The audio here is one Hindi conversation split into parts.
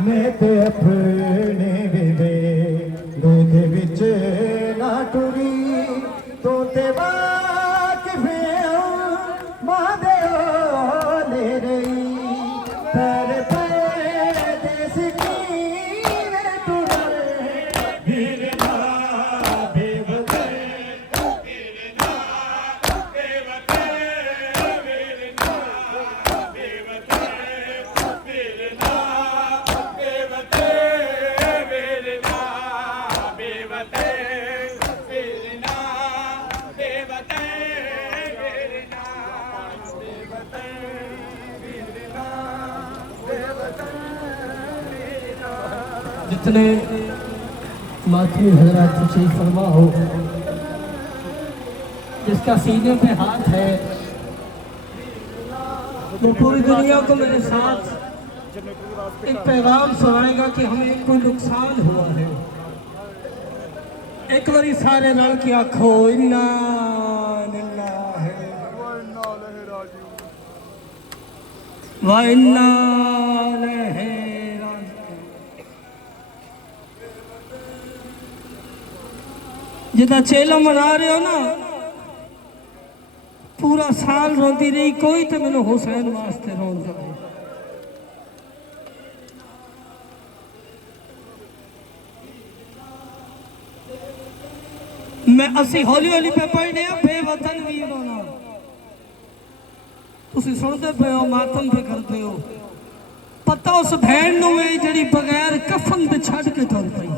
मैं ते अपने विवे दूध विच ना टुरी तो ते वाकिफ मां दे ले रही पर देश की टुरे वीरना बेवते वीरना बेवते वीरना बेवते वीरना बेवते वीरना बेवते वीरना बेवते वीरना बेवते वीरना बेवते वीरना। जितने मातमी हजरात तशरीफ फरमा हो, जिसका सीने पे हाथ है वो पूरी दुनिया को मेरे साथ एक पैगाम सुनाएगा कि हमें कोई नुकसान हुआ है। एक बारी सारे रल के आखो इन्ना लिल्लाहि व इन्ना इलैहि राजिऊन। जिदा चेला मना रहे हो ना, पूरा साल रोती रही, कोई तो मैंने हुसैन वास्ते रोन दे। मैं असी हौली हौली पे पढ़ने बेवतन वीर होना, तुसी सुनते पे हो, मातम पे करते हो। पता उस भैन नूं है जिहड़ी बगैर कफन दे छड़ के तुर पई।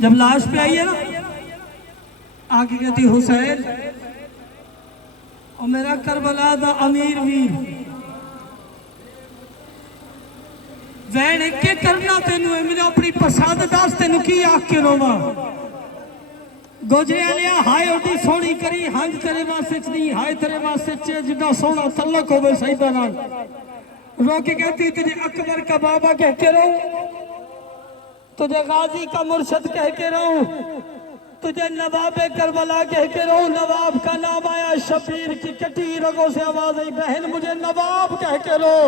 जब लाश पे आई है ना, आगे कहती हुसैन और मेरा करबला दा अमीर वीर वैन के करना तेनू है, मेरा अपनी पसंद दस तेनू की आख के रोवा। गोजरिया ने हाय ओडी सोहनी करी, हंज तेरे वास्ते नहीं, हाय तेरे वास्ते जिदा सोहना तलक होवे सईदा नाल। रो के कहती तुझे अकबर का बाबा कह के रहूं, तुझे गाजी का मुर्शद कह के रहूं, तुझे नवाब करबला कह के रहूं। नवाब का नाम आया, शबीर की कटी रगों से आवाज आई, बहन मुझे नवाब कह के रो।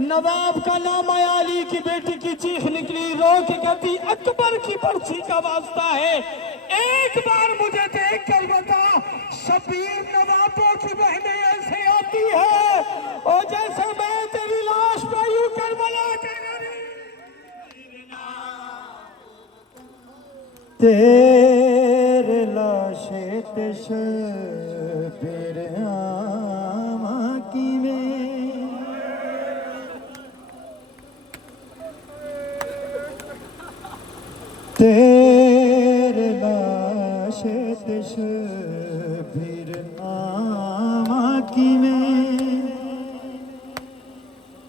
नवाब का नाम आया, अली की बेटी की चीख निकली, रो के कहती अकबर की पर्ची का वास्ता है, एक बार मुझे देख कर बता, शबीर नवाबों की बहनें ऐसे आती है और जैसे मैं तेरी लाश पे यूं करबला के तेरे लाशे ते शबीर आमा किवें तेरे लाशे ते शबीर आमा किवें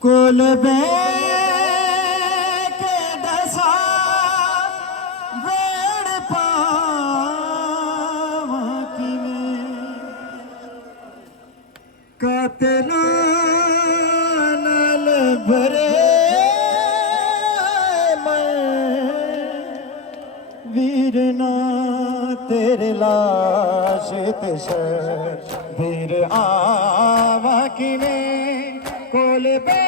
कोल बे के दसा वेड़ पावा किवें कातिलां नाल भरे वीरना तेरे लाश ते शबीर आवा किवें कोल बे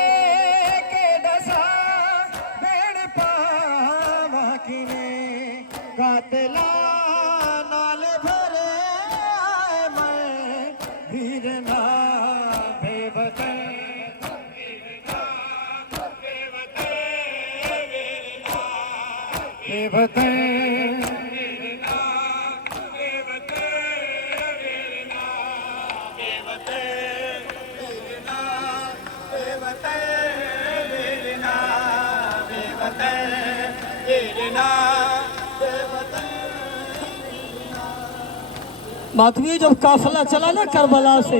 के दसा वेड़ पावा किवें कातिला नाल भरे आए मैं वीरना बेवते वीरना बेवते वीरना बेवते मातमी जब काफिला चला ना करबला से,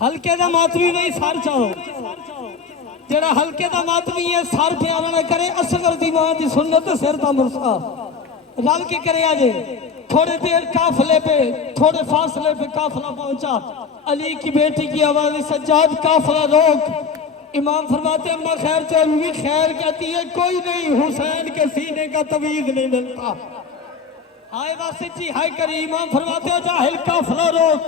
हल्के दा मातमी नहीं सर चाहो, जेड़ा हल्के दा मातमी है सर प्यार ना करे, असगर दी मां दी सुन्नत सिर दा मुरसा रल के करे। आजे थोड़ी देर काफिले पे, थोड़े फासले पे काफिला पहुंचा, अली की बेटी की आवाज, सज्जाद काफिला रोक। इमाम फरमाते अम्मा खैर तो भी खैर कहती है, कोई नहीं, हुसैन के सीने का तवीज नहीं मिलता। हाय वासिची हाय करी, इमाम फरमाते हो जाहिल काफिला रोक।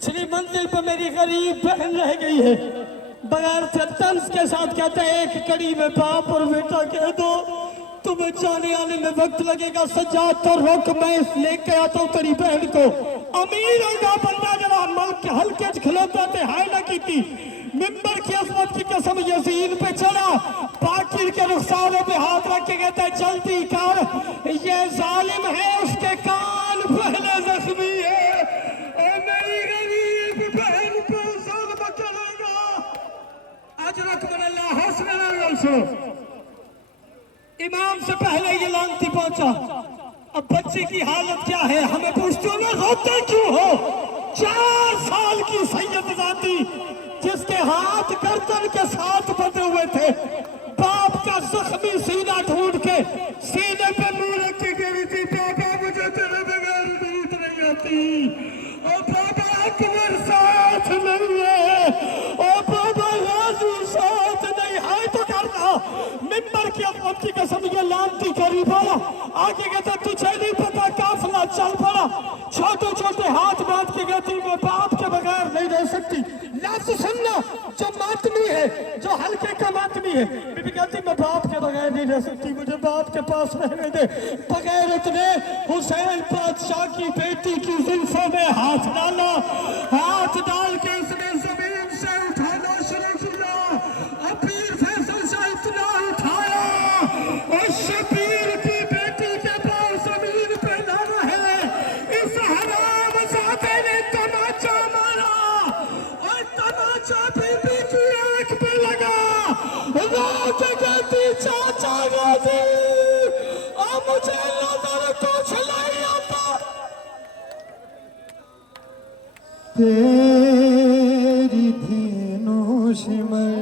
पिछली मंजिल पे मेरी गरीब बहन रह गई है। बगैर तंज के साथ कहता है एक कड़ी में बाप और बेटा कह दो, तुम्हें जाने आने में वक्त लगेगा। सज्जाद तो रुक, मैं लेके आता हूँ तेरी बहन को। अमीर होगा बंदा जरा मल के हल्के खिलौता थे हाय ना की थी। मिंबर की अजमत की कसम यजीद पे चढ़ा, बाकिर के रुखसारों पे हाथ रख के कहता है जल्दी कर, ये जालिम है उसके कान पहले जख्मी है। और मेरी गरीब बहन को जुल्म करेगा। अजरक मन अल्लाह हस्न इमाम से पहले ये लानती पहुंचा। अब बच्चे की हालत क्या है हमें पूछते हो ना, रोते क्यों हो? 4 साल की सैयदजादी जिसके हाथ गर्दन के साथ बंधे हुए थे, बाप का जख्मी सीना ढूंढ के सीने पे मुंह रख के कह रही थी पापा मुझे तेरे बगैर नींद नहीं आती। और पापा अकबर साथ नहीं है, और पापा राजू साथ नहीं है। तो करना मिंबर की अजमत की कसम ये लानती करी पड़ा। आगे कहता तुझे नहीं पता काफिला चल पड़ा। छोटे छोटे हाथ बांध के कहती मैं बाप के बगैर नहीं रह सकती। लफ्ज सुनना जो मातमी है, जो हल्के का मातमी है। बीबी कहती मैं बाप के बगैर नहीं रह सकती, मुझे बाप के पास रहने दे। बगैर इतने हुसैन बादशाह की बेटी की जुल्फों में हाथ डाला। हाथ डाल के उसने जमीन से उठाना शुरू किया। अब पीर फैसल से इतना उठाया और शबीर की बेटी के पास जमीन पे ना रहे। इस हराम ज़ाते ने तमाचा मारा और तमाचा बीबी की आंख पे लगा। रोज कहती चाचा गाजी अब मुझे नजर कुछ नहीं आता। तेरी धीनोश में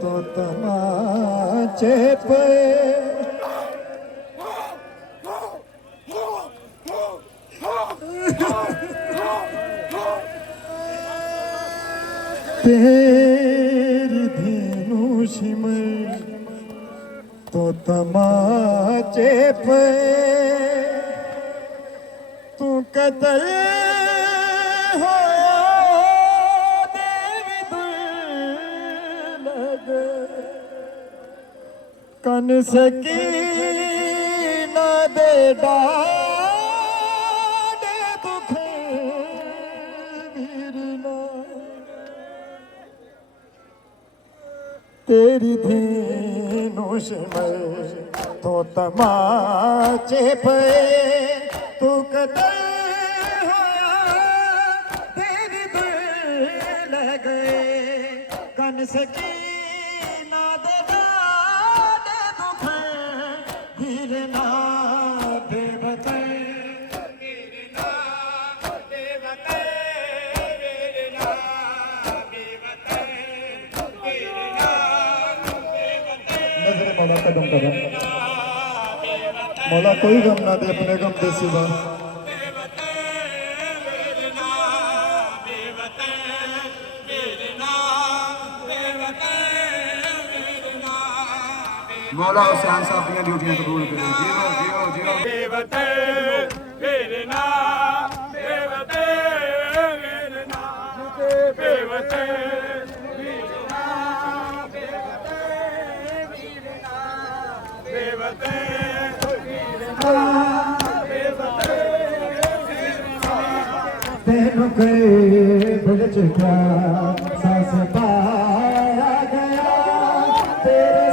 तो तमाचे पे तेरी धीनोश में तो तमाचे पे तू कदर कन सकी न दे डाडे दुख वीरना। तेरी धीनोश में तो तमाचे पे तू कदर तेरी दिल लगे कन सकी ना दे मौला कदम कदम मौला कोई गम ना दे अपने गम दे सिवा। मौला हुसैन साहब दी ड्यूटियां कबूल करे। जियो जियो जियो बेवते मेरे नाम बेवते मेरे नाम बेवते मेरे नाम बेवते मेरे नाम बेवते मेरे नाम बेवते तेनों के बड़ चुका सास पाया गया तेरे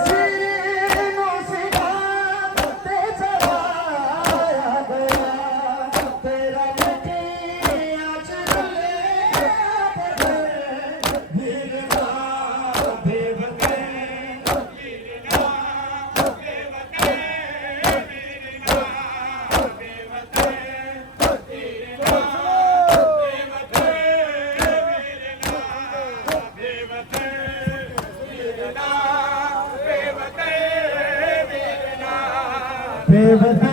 बेवते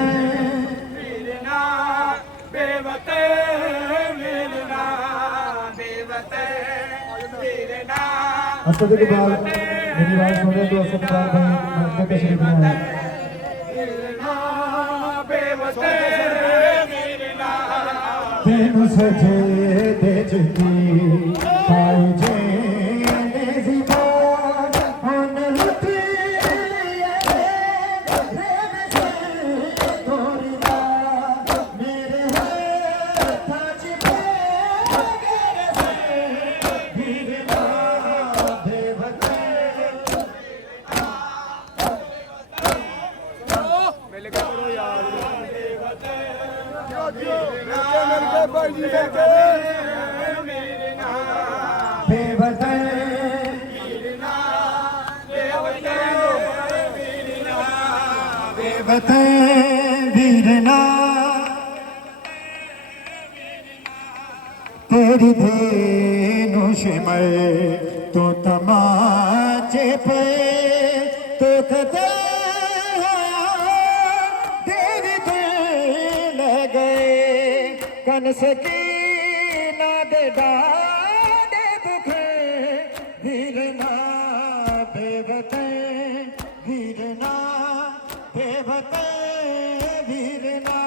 मेरे नाम बेवते मेरे नाम बेवते मेरे नाम असद के बाद मेरी बात सुन रहे तो असद भाई मक्के पे शरीफ में है। बेवते मेरे नाम मैनू सजे दे चुकी आई जे वीरना तेरी धेनु शिमय तो तमाचे पे तो कदे देवी दे ले गए कन सकी ना दे डाले दुखे वीरना बेवते वीरना बेवते वीरना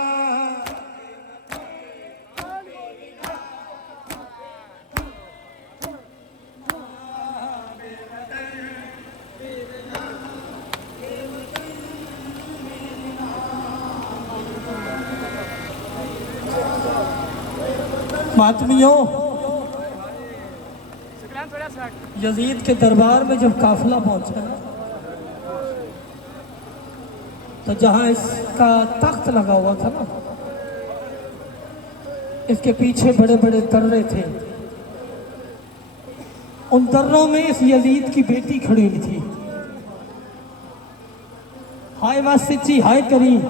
मातमियों, यजीद के दरबार में जब काफिला पहुंचा ना, तो जहां इसका तख्त लगा हुआ था ना, इसके पीछे बड़े बड़े दर्रे थे। उन दर्रों में इस यजीद की बेटी खड़ी हुई थी। हाय वासिची, हाय करीम,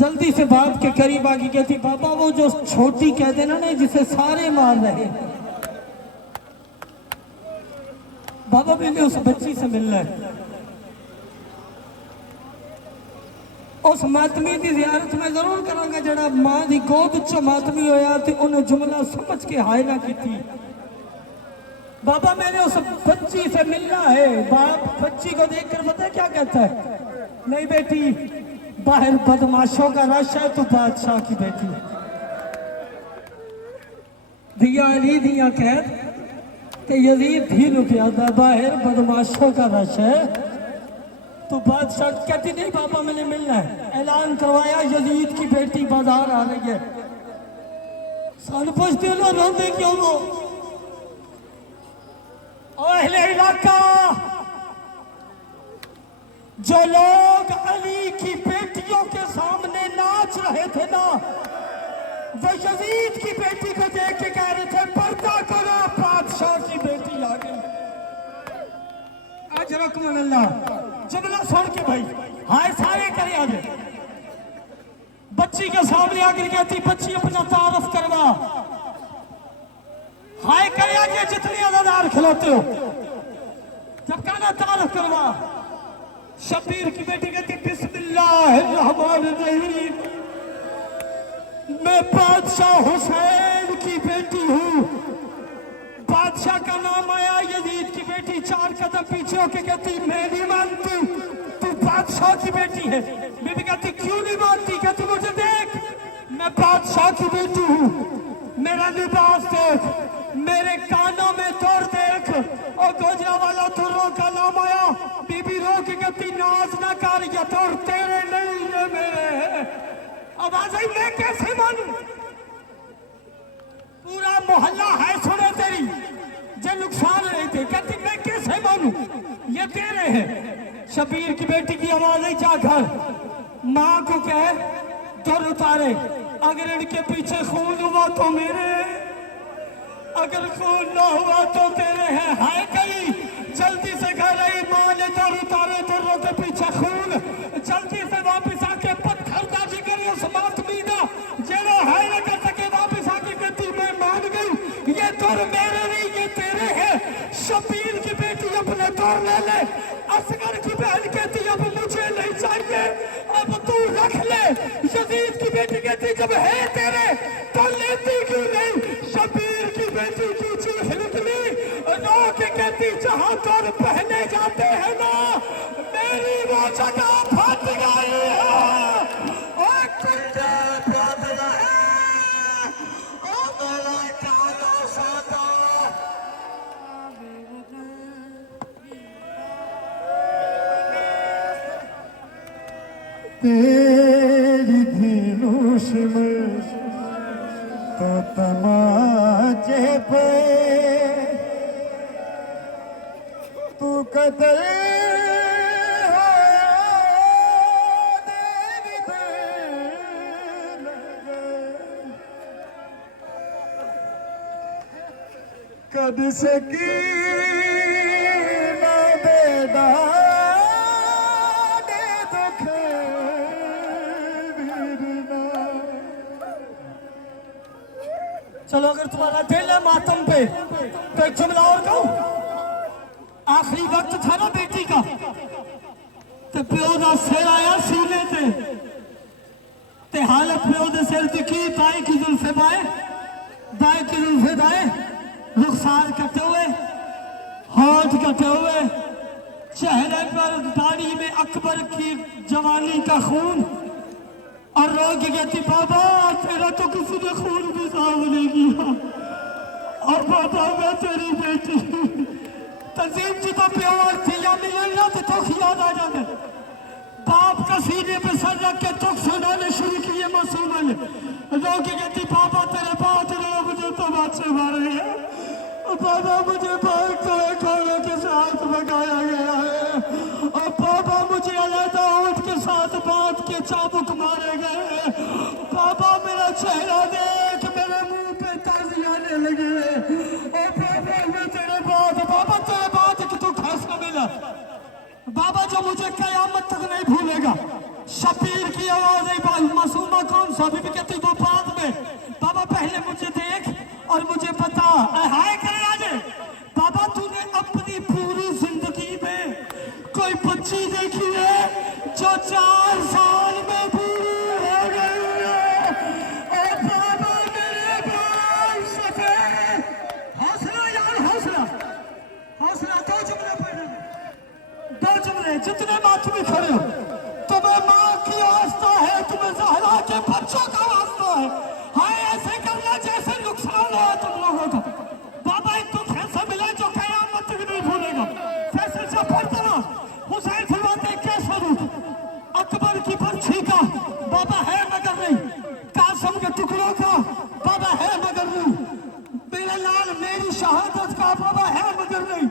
जल्दी से बाप के करीब आके कहती, बाबा वो जो छोटी कह देना ना जिसे सारे मार रहे, बाबा मैंने उस बच्ची से मिलना है। उस मातमी की जियारत मैं जरूर करांगा जरा मां की गोद चो मातमी होया तो उन्हें जुमला समझ के हाय ना की थी। बाबा मैंने उस बच्ची से मिलना है। बाप बच्ची को देखकर पता है क्या कहता है? नहीं बेटी, बाहर बदमाशों का रश है, तो बादशाह की बेटी। दिया अली दिया कह कि यजीद भी रुपया था, बाहर बदमाशों का रश है, तो बादशाह कहती नहीं बाबा मैंने मिलना है। ऐलान करवाया यजीद की बेटी बाजार आ रही है। सन पूछते हो रोते क्यों हो? अहले इलाका, जो लोग अली की बेटियों के सामने नाच रहे थे ना, वो यजीद की बेटी को देख के कह रहे थे पर्दा करो, बादशाह की बेटी आ गई। आज रकमल्ला जुमला सुन के भाई हाय सारे करे आगे। बच्ची के सामने आकर कहती, बच्ची अपना तारफ करवा। हाय करे आगे जितने अदादार खिलाते हो, जब कहना तारफ करवा। शबीर की बेटी कहती, बिस्मिल्लाहिर्रहमानिर्रहीम, मैं बादशाह हुसैन की बेटी हूँ। बादशाह का नाम आया, यजीद की बेटी चार कदम पीछे होके कहती, मैं नहीं मानती, तू बादशाह की बेटी है। बीबी कहती, क्यों नहीं मानती? कहती, मुझे देख, मैं बादशाह की बेटी हूँ, मेरा लिबास देख, मेरे कानों में तोड़ देख। और गोजरा वाला तुर्रों का नाम आया। बीबी रो के कहती, नाज ना कर, या तोड़ तेरे नहीं ये मेरे है। आवाज आई, मैं कैसे मानूं? पूरा मोहल्ला है सुने तेरी, जो नुकसान रहे थे। कहती मैं कैसे मानूं, ये तेरे हैं। शबीर की बेटी की आवाज आई, जा घर माँ को कह दुर उतारे, अगर इनके पीछे खून हुआ तो मेरे, अगर खून न हुआ तो तेरे हैं। हाय करी जल्दी से घर आई, माँ ने दुर उतारे, दुर्रों के पीछे खून। जल्दी से वापिस आके पत्थरबाजी करी उस मातमी ना, जेड़ा है न कर सके। वापिस आके कहती, मैं मान गई, ये दुर मेरे नहीं, ये तेरे है। शबीर की बेटी अपने दुर ले ले। असगर की बहन कहती, अब मुझे नहीं चाहिए, अब तू रख ले। यजीद की बेटी कहती, जब है तेरे तो लेती क्यों नहीं? शबीर की बेटी की चीख निकली, रो के कहती, जहां तुर पहने जाते हैं ना, मेरी वो जगह फट गई है। और तेरी धनुष में तो तमाचे पे तू कदर कद सकी ना बेड़ा दे दुख वीरना। चलो अगर तुम्हारा दिल है मातम पे तो एक जुमला और कहूं। आखिरी वक्त था ना बेटी का ते प्यो दा सिर आया सीने ते हालत प्यो दे सिर दी की ताई की जुल्फे बाए दाए की जुल्फे दाए रुखसार कटे हुए होठ कटे हुए चेहरे पर दाढ़ी में अकबर की जवानी का खून और रो के कहती बाबा तेरा तो किसी ने खून भी साफ नहीं किया और बाबा मैं तेरी बेटी तजीम जी तो प्यो और थिया मिलन ना तो दुख याद आ जाते बाप का सीने पे सर रख के दुख सुनाने शुरू किए मासूमा ने रो के कहती बाबा तेरे बात रो मुझे तो बच्चे मारे हैं बाबा मुझे बहुत खाने के साथ भगाया गया है और बाबा मुझे अलहदा ऊँट के साथ बांध के चाबुक मारे गए बाबा मेरा चेहरा देख मेरे मुंह पे तर्ज आने लगे और बाबा मैं तेरे बाद कि तू फैसला मिला बाबा जो मुझे कयामत तक नहीं भूलेगा। शबीर की आवाज आई मासूमा कौन सा भी कहती वो बाद में बाबा पहले मुझे देख और मुझे बता हाय करे आज बाबा तूने अपनी पूरी जिंदगी में कोई बच्ची देखी है जो 4 साल में पूरी हो गई है और बाबा मेरे भाई सके हौसला यार हौसला हौसला दो जुमले जितने मातमी खड़े हो तुम्हें माँ की आस्था है तुम्हें ज़हरा के बच्चों का वास्ता है हाय ऐसे करना जैसे नुकसान है तुम लोगों का बाबा एक दुख ऐसा मिला जो कयामत तक नहीं भूलेगा। फैसल से पढ़ते ना हुसैन फरमाते कैसे रूप अकबर की बर्छी का बाबा है मगर नहीं कासम के टुकड़ों का बाबा है मगर नहीं मेरे लाल मेरी शहादत का बाबा है मगर नहीं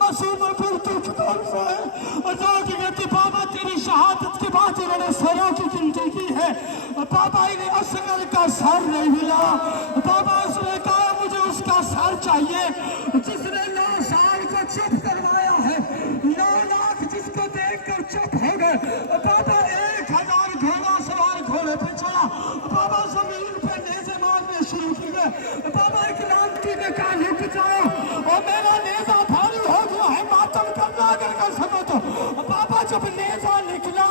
मासूम फिर दुख कौन सा है और जो की कहती बाबा तेरी शहादत के बाद इन्होंने सरों की गिनती की है बाबा इन्हें असगर का सर नहीं मिला बाबा उसने कहा मुझे उसका सर चाहिए जिसने 9 साल को चुप करवाया है 9 लाख जिसको देखकर चुप हो गए बाबा 1000 घोड़ा सवार घोड़े पे चला बाबा जमीन पे नेज़े मारने शुरू किए बाबा एक लांती ने कहा रुक जाओ और मेरा नेज़ा भारी हो गया है मातम करना अगर कर सको तो बाबा जब नेज़ा निकला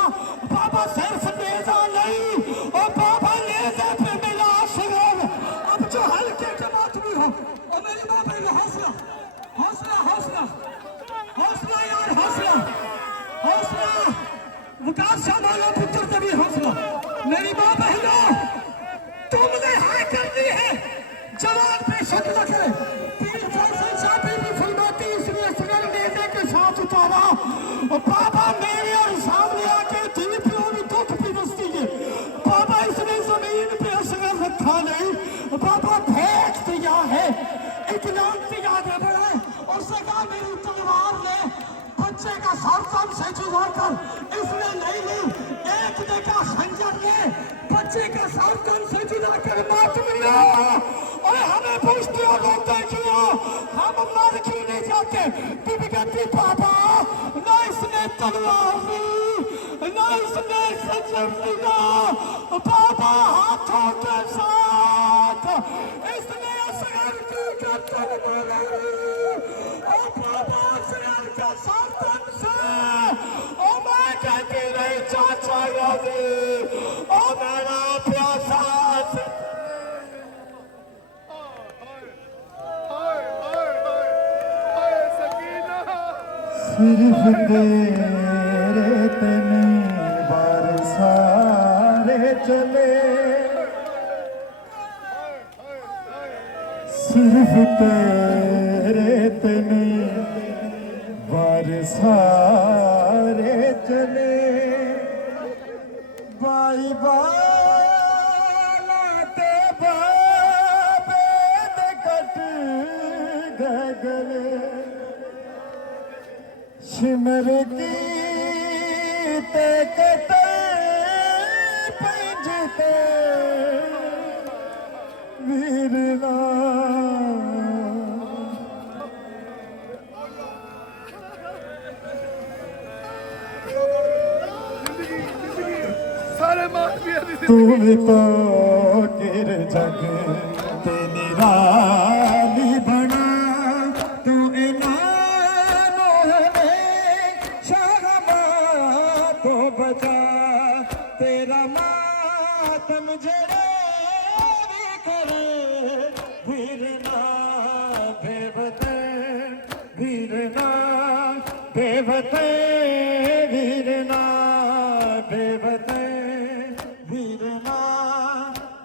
बाबा सिर्फ नेज़ा नहीं और बाबा नेज़े पे मिला असगर अब जो हल्के के मातमी हो और मेरी माँ पे हौसला हौसला हौसला हौसला यार हौसला हौसला विकास शाह पुत्र का भी हौसला मेरी माँ बहनों तुमने हाय कर दी है जवान पे शक न करे पीर फैसल शाह भी फरमाती इसलिए सगर नेज़े के साथ उतारा और बाबा मेरे और सामने आके दिल पे और दुख भी बसती है बाबा इसने जमीन पे असगर रखा नहीं बाबा फेंक दिया है एक लांती आगे बढ़े और सगा मेरी तलवार ने बच्चे का सरतम से जुदा कर इसने नहीं ली एक ने का खंजर ने बच्चे का सरतम से जुदा कर मातम लिया और हमें पूछते हो रोकते क्यों हम मर क्यों नहीं जाते बीबी कहती बाबा ना इसने तलवार ली ना इसने खंजर लिया बाबा हाथों के साथ इसने असगर की गर्दन मारी और बाबा असगर का सरतम से और मैं कहती नहीं चाचा यादी और मेरा प्यासा सिर्फ तेरे तने बरसारे चले सिर्फ तेरे तने बरसारे चले धरती ते कते पंजते वीरना तूने तो गिर जग ते निराली बना तू इमानों में शर्मा तो बचा तेरा मातम जरे भी करे वीरना बेवते वीरना बेवते वीरना बेवते वीरना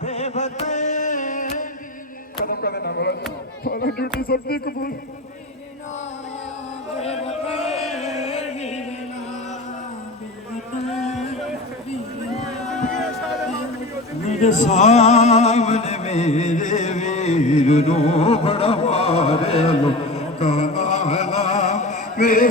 बेवते कदम का देना बोला फॉलो ड्यूटी सबकी कबूल मेरे सामने मेरे वीर नो बड़ा मारे लो का आला मेरे